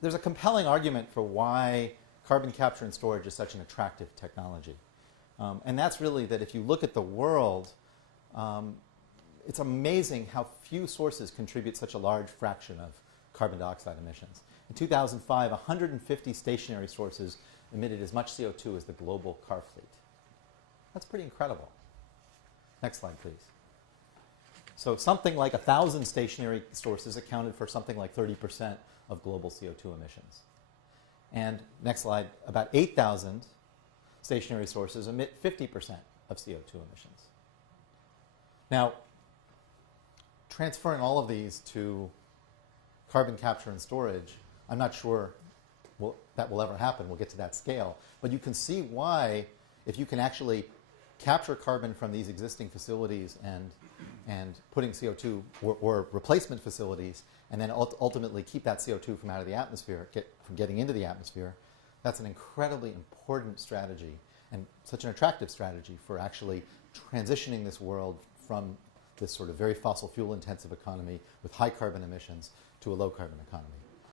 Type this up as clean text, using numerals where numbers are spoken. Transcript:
there's a compelling argument for why carbon capture and storage is such an attractive technology. And that's really that if you look at the world, it's amazing how few sources contribute such a large fraction of carbon dioxide emissions. In 2005, 150 stationary sources emitted as much CO2 as the global car fleet. That's pretty incredible. Next slide, please. So something like 1,000 stationary sources accounted for something like 30% of global CO2 emissions. And next slide, about 8,000 stationary sources emit 50% of CO2 emissions. Now, transferring all of these to carbon capture and storage, I'm not sure that will ever happen. We'll get to that scale. But you can see why, if you can actually capture carbon from these existing facilities and putting CO2 or replacement facilities, and then ultimately keep that CO2 from out of the atmosphere, from getting into the atmosphere, that's an incredibly important strategy and such an attractive strategy for actually transitioning this world from this sort of very fossil fuel intensive economy with high carbon emissions to a low carbon economy.